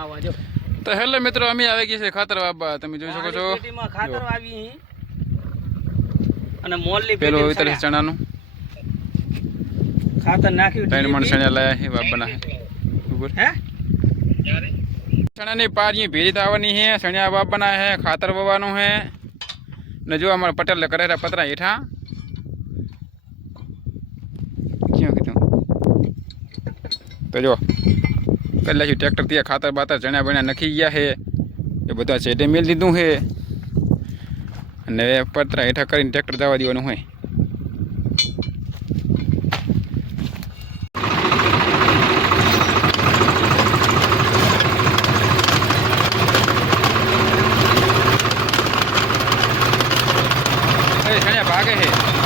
આવા જો. તો હેલો મિત્રો અમે આવી ગયા છે ખાતર વાબા તમે જોઈ શકો છો. ખાતર વાવી અને મોલની પેલો ઉતર છે ચણાનું. ખાતર નાખ્યું ત્રણ મણ. ચણા લાયા છે વાબાના ઉપર હે. ચણાની પારી ભેજી આવવાની છે ચણા વાવવાના છે ખાતર વાવવાનું છે ને જો અમારા પટેલ કરેલા પતરા હેઠા. ક્યાં કીધું? તો જો. પહેલાંથી ત્યાં ખાતર બાતર ચણ્યા બણ્યા નખી ગયા હે એ બધા છેટે મેળ દીધું છે. અને પતરા હેઠા કરીને ટ્રેક્ટર જવા દેવાનું હોય. ભાગે છે.